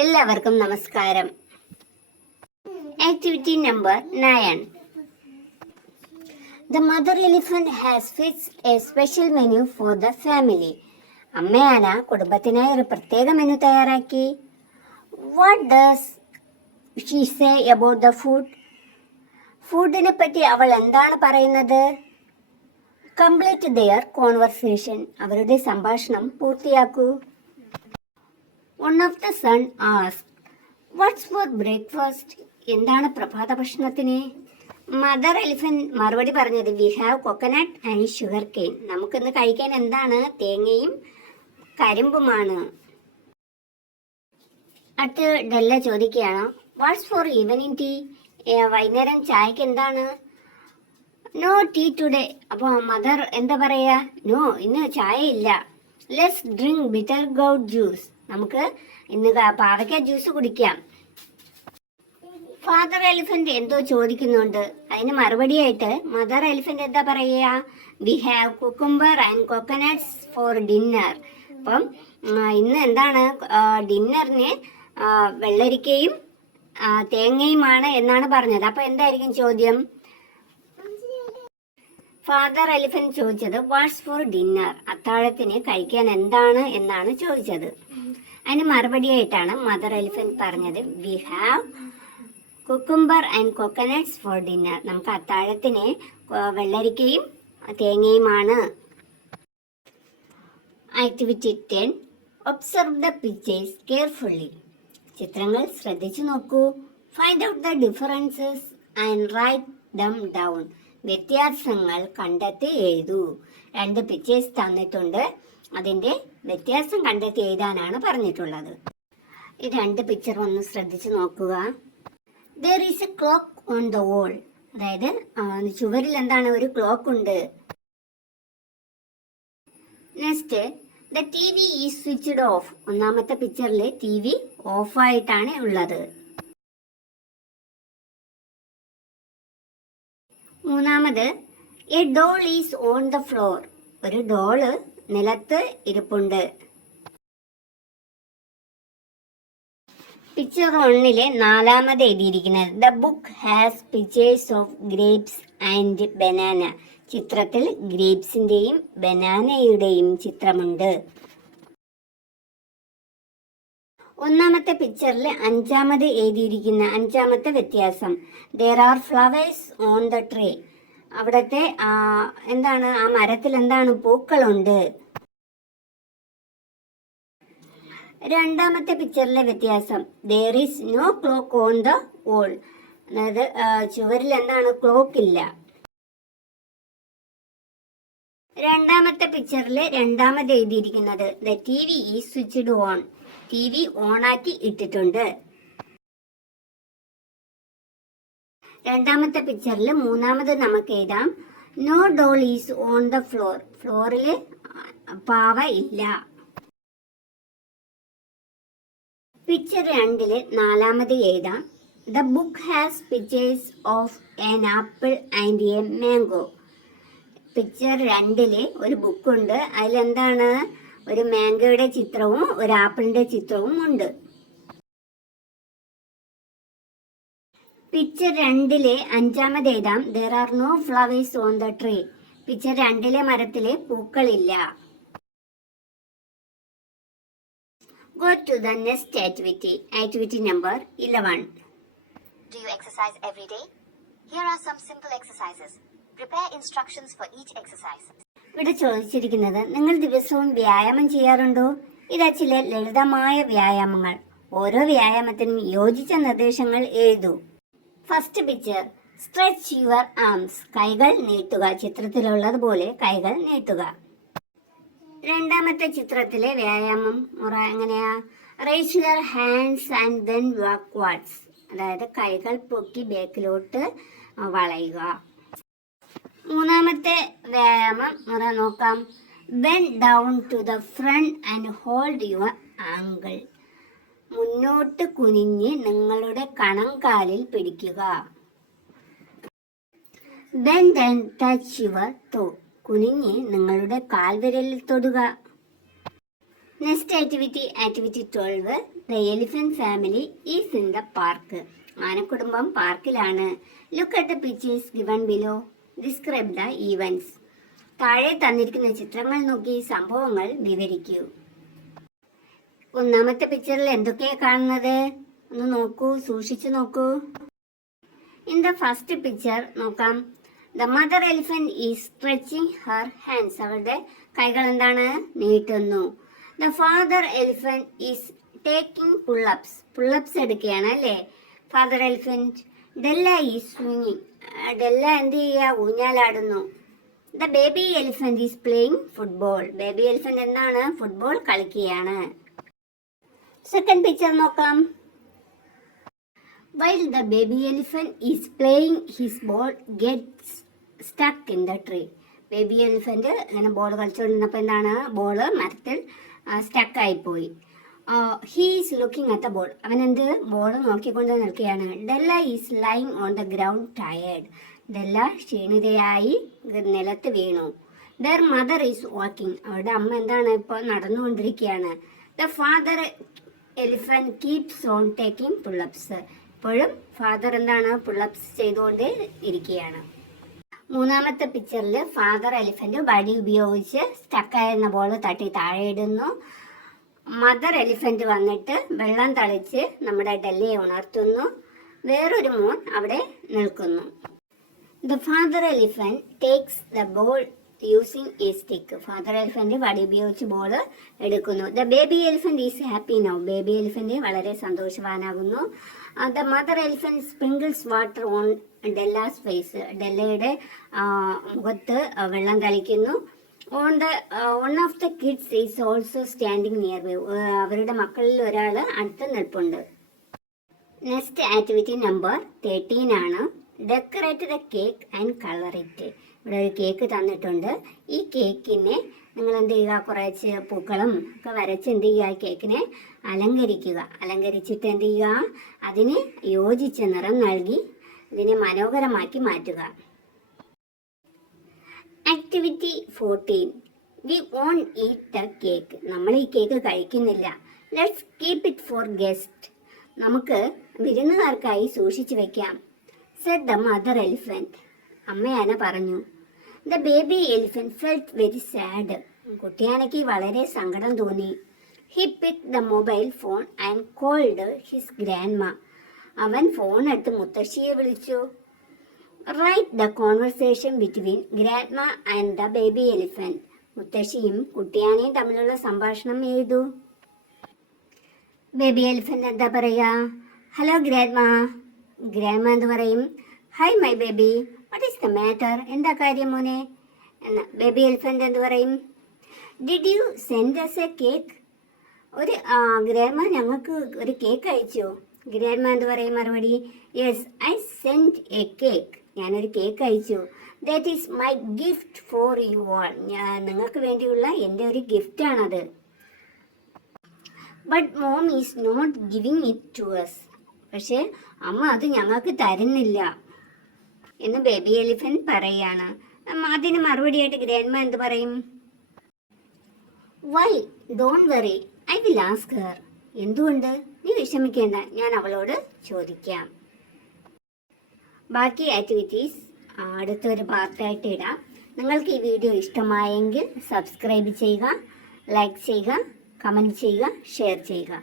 എല്ലാവർക്കും നമസ്കാരം. Activity number 9. The mother elephant has fixed a special menu for the family. അമ്മയാന കുടുംബത്തിനായി ഒരു പ്രത്യേക menu തയ്യാറാക്കി. What does she say about the food? ഫുഡിനെ പറ്റി അവൾ എന്താണ് പറയുന്നത്? Complete their conversation. അവരുടെ സംഭാഷണം പൂർത്തിയാക്കൂ. One of the son asked, "What's for breakfast?" എന്താണ് പ്രഭാത ഭക്ഷണത്തിന്? മദർ എലിഫന്റ് മറുപടി പറഞ്ഞത്, "We have coconut and sugar cane." നമുക്കിന്ന് കഴിക്കാൻ എന്താണ്? തേങ്ങയും കരിമ്പുമാണ്. അടുത്ത് ഡെല്ല ചോദിക്കുകയാണ്, "What's for evening tea?" വൈകുന്നേരം ചായക്ക് എന്താണ്? "No tea today." അപ്പോൾ മദർ എന്താ പറയാ? "No, ഇന്ന് ചായ ഇല്ല." "Let's drink bitter gourd juice." നമുക്ക് ഇന്ന് പാവയ്ക്ക ജ്യൂസ് കുടിക്കാം. ഫാദർ എലിഫന്റ് എന്തോ ചോദിക്കുന്നുണ്ട്. അതിന് മറുപടിയായിട്ട് മദർ എലിഫന്റ് എന്താ പറയുക? "We have cucumber and coconuts for dinner." അപ്പം ഇന്ന് എന്താണ് ഡിന്നറിന് വെള്ളരിക്കയും തേങ്ങയുമാണ് എന്നാണ് പറഞ്ഞത്. അപ്പൊ എന്തായിരിക്കും ചോദ്യം? ഫാദർ എലിഫന്റ് ചോദിച്ചത് വാട്ട്സ് ഫോർ ഡിന്നർ, അത്താഴത്തിന് കഴിക്കാൻ എന്താണ് എന്നാണ് ചോദിച്ചത്. അതിന് മറുപടിയായിട്ടാണ് മദർ എലിഫന്റ് പറഞ്ഞത്, "We have cucumber and coconuts for dinner." നമുക്ക് അത്താഴത്തിന് വെള്ളരിക്കയും തേങ്ങയുമാണ്. Activity 10. Observe the pictures carefully. ചിത്രങ്ങൾ ശ്രദ്ധിച്ചു നോക്കൂ. Find out the differences and write them down. വ്യത്യാസങ്ങൾ കണ്ടെത്തി എഴുതൂ. 2 പിക്ചേഴ്സ് തന്നിട്ടുണ്ട്. അതിന്റെ വ്യത്യാസം കണ്ടെത്തി എഴുതാനാണ് പറഞ്ഞിട്ടുള്ളത്. ഈ 2 പിക്ചർ ഒന്ന് ശ്രദ്ധിച്ചു നോക്കുക. There is a clock on the wall. അതായത് ചുവരിൽ എന്താണ്? ഒരു ക്ലോക്ക് ഉണ്ട്. Next, the TV is switched off. ഒന്നാമത്തെ പിക്ചറിൽ TV ഓഫ് ആയിട്ടാണ് ഉള്ളത്. മൂന്നാമത്, a doll is on the floor. ഒരു ഡോള് നിലത്ത് ഇരിപ്പുണ്ട്. പിക്ചർ 1-ലെ 4-മത് എഴുതിയിരിക്കുന്നത്, the book has pictures of grapes and banana. ചിത്രത്തിൽ ഗ്രേപ്സിന്റെയും ബനാനയുടെയും ചിത്രമുണ്ട്. 1-മത്തെ പിക്ചറിൽ 5-മത് എഴുതിയിരിക്കുന്ന 5-മത്തെ വ്യത്യാസം, there are flowers on the tree. അവിടത്തെ എന്താണ്? ആ മരത്തിൽ എന്താണ്? പൂക്കളുണ്ട്. 2-മത്തെ പിക്ചറിലെ വ്യത്യാസം, there is no clock on the wall. അതായത് ചുവരിൽ എന്താണ്? ക്ലോക്ക് ഇല്ല. 2-മത്തെ പിക്ചറിൽ 2-മത് എഴുതിയിരിക്കുന്നത്, the TV is switched on. TV ഓണാക്കി ഇട്ടിട്ടുണ്ട്. 2-മത്തെ പിക്ചറിൽ 3-മത് നമുക്ക് എഴുതാം, no doll is on the floor. ഫ്ലോറിൽ പാവ ഇല്ല. പിക്ചർ 2-ല് 4-മത് എഴുതാം, the book has pictures of an apple and a mango. Picture 2-ല് ഒരു ബുക്കുണ്ട്. അതിലെന്താണ്? ഒരു മാംഗോയുടെ ചിത്രവും ഒരു ആപ്പിളിന്റെ ചിത്രവും ഉണ്ട്. പിക്ചർ 2-ലെ 5-മത് എഴുതാം, there are no flowers on the tree. Picture 2-ലെ മരത്തിലെ പൂക്കളില്ല. Go to the next activity. Activity number 11. Do you exercise every day? Here are some simple exercises. Prepare instructions for each exercise. ഇവിടെ ചോദിച്ചിരിക്കുന്നത്, നിങ്ങൾ ദിവസവും വ്യായാമം ചെയ്യാറുണ്ടോ? ഇതാ ചില ലളിതമായ വ്യായാമങ്ങൾ. ഓരോ വ്യായാമത്തിനും യോജിച്ച നിർദ്ദേശങ്ങൾ എഴുതൂ. First picture, stretch your arms. കൈകൾ നീട്ടുക. ചിത്രത്തിലുള്ളതുപോലെ കൈകൾ നീട്ടുക. 2-മത്തെ ചിത്രത്തിലെ വ്യായാമം മുറ എങ്ങനെയാ? Raise your hands and then backwards. അതായത് കൈകൾ പൊക്കി ബാക്കിലോട്ട് വളയുക. 3-മത്തെ വ്യായാമം മുറ നോക്കാം. Bend down to the front and hold your ankle. മുന്നോട്ട് കുനിഞ്ഞ് നിങ്ങളുടെ കണങ്കാലിൽ പിടിക്കുക. Bend and touch your toe. കുനിഞ്ഞ് നിങ്ങളുടെ കാൽവിരലിൽ തൊടുക. Next activity 12. The elephant family is in the park. ആനക്കുടുംബം പാർക്കിലാണ്. Look at the pictures given below. Describe the events. താഴെ തന്നിരിക്കുന്ന ചിത്രങ്ങൾ നോക്കി സംഭവങ്ങൾ വിവരിക്കൂ. ഒന്നാമത്തെ പിക്ചറിൽ എന്തൊക്കെയാണ് കാണുന്നത്? ഒന്ന് നോക്കൂ, സൂക്ഷിച്ചു നോക്കൂ. ഇൻ ദ ഫസ്റ്റ് പിക്ചർ നോക്കാം. The mother elephant is stretching her hands. അവളുടെ കൈകൾ എന്താണ്? നീട്ടുന്നു. The father elephant is taking pullups. Pullups എടുക്കുകയാണ് അല്ലേ ഫാദർ എലിഫന്റ്. ഡെല്ല ഈസ് സ്വിങ്ങിങ്. ഡെല്ല എന്ത് ചെയ്യുക? ഊഞ്ഞാലാടുന്നു. The baby elephant is playing football. Baby elephant എന്താണ്? ഫുട്ബോൾ കളിക്കുകയാണ്. സെക്കൻഡ് പിക്ചർ നോക്കാം. While the baby elephant is playing, his ball gets stuck in the tree. Baby elephant ഇങ്ങനെ ball കളിച്ചുകൊണ്ടിരുന്നപ്പോൾ എന്താണ്? ബോള് മരത്തിൽ സ്റ്റക്ക് ആയിപ്പോയി. He is looking at the ball. അവൻ എന്ത്? ബോൾ നോക്കിക്കൊണ്ട് നിൽക്കുകയാണ്. Della is lying on the ground tired. Della ക്ഷീണിതയായി നിലത്ത് വീണു. Their mother is walking. അവരുടെ അമ്മ എന്താണ്? ഇപ്പോൾ നടന്നുകൊണ്ടിരിക്കുകയാണ്. The father elephant keeps on taking pullups. ഇപ്പോഴും ഫാദർ എന്താണ്? പുള്ളപ്സ് ചെയ്തുകൊണ്ട് ഇരിക്കുകയാണ്. മൂന്നാമത്തെ പിക്ചറിൽ ഫാദർ എലിഫന്റ് വടി ഉപയോഗിച്ച് സ്റ്റക്കായിരുന്ന ബോൾ തട്ടി താഴെ ഇടുന്നു. മദർ എലിഫന്റ് വന്നിട്ട് വെള്ളം തളിച്ച് നമ്മുടെ ഡെല്ലയെ ഉണർത്തുന്നു. വേറൊരു മോൻ അവിടെ നിൽക്കുന്നു. The father elephant takes the ball using a stick. Father elephant വടി ഉപയോഗിച്ച് ബോൾ എടുക്കുന്നു. The baby elephant is happy now. Baby elephant വളരെ സന്തോഷവാനാകുന്നു. The mother elephant sprinkles water on Della's face. ഡെല്ലയുടെ മുഖത്ത് വെള്ളം തളിക്കുന്നു. One of the kids is also standing nearby. അവരുടെ മക്കളിൽ ഒരാൾ അടുത്ത് നിൽപ്പുണ്ട്. നെക്സ്റ്റ് ആക്ടിവിറ്റി നമ്പർ 13 ആണ്. Decorate the cake and colour it. ഇവിടെ ഒരു കേക്ക് തന്നിട്ടുണ്ട്. ഈ കേക്കിനെ നിങ്ങൾ എന്ത് ചെയ്യുക? കുറച്ച് പൂക്കളും ഒക്കെ വരച്ച് എന്ത് ചെയ്യുക? കേക്കിനെ അലങ്കരിക്കുക. അലങ്കരിച്ചിട്ട് എന്ത് ചെയ്യുക? അതിന് യോജിച്ച നിറം നൽകി ഇതിനെ മനോഹരമാക്കി മാറ്റുക. Activity 14. We won't eat the cake. നമ്മൾ ഈ കേക്ക് കഴിക്കുന്നില്ല. Let's keep it for guest. നമുക്ക് വിരുന്നുകാർക്കായി സൂക്ഷിച്ചു വെക്കാം. Said the mother elephant. അമ്മയാന പറഞ്ഞു. The baby elephant felt very sad. കുട്ടിയാനയ്ക്ക് വളരെ സങ്കടം തോന്നി. He pick the mobile phone and called his grandma. അവൻ ഫോൺ എടുത്ത് മുത്തശ്ശിയെ വിളിച്ചു. Write the conversation between grandma and the baby elephant. മുത്തശ്ശിയും കുട്ടിയാനയും തമ്മിലുള്ള സംഭാഷണം എഴുതൂ. ബേബി എലിഫന്റ് എന്താ പറയുക? Hello grandma. ഗ്രാൻഡ്മ എന്ത് പറയും? Hi my baby, what is the matter? എന്താ കാര്യം മോനെ എന്ന് ബേബി എലിഫന്റ് എന്ത് പറയും? Did you send us a cake? ഒരു ഗ്രാൻഡ്മ ഞങ്ങൾക്ക് ഒരു കേക്ക് അയച്ചോ? ഗ്രാൻഡ്മ എന്ത് പറയും മറുപടി? Yes, I send a cake. ഞാനൊരു കേക്ക് അയച്ചു. That is my gift for you all. നിങ്ങൾക്ക് വേണ്ടിയുള്ള എൻ്റെ ഒരു ഗിഫ്റ്റാണത്. But mom is not giving it to us. പക്ഷേ അമ്മ അത് ഞങ്ങൾക്ക് തരുന്നില്ല എന്ന് ബേബി എലിഫന്റ് പറയാണ്. അതിന് മറുപടിയായിട്ട് ഗ്രാൻഡ്മ എന്ത് പറയും? Why don't worry, I will ask Har. എന്തുകൊണ്ട്? നീ വിഷമിക്കേണ്ട, ഞാൻ അവളോട് ചോദിക്കാം. ബാക്കി ആക്ടിവിറ്റീസ് അടുത്തൊരു പാർട്ടായിട്ട് ഇടാം. നിങ്ങൾക്ക് ഈ വീഡിയോ ഇഷ്ടമായെങ്കിൽ സബ്സ്ക്രൈബ് ചെയ്യുക, ലൈക്ക് ചെയ്യുക, കമൻറ്റ് ചെയ്യുക, ഷെയർ ചെയ്യുക.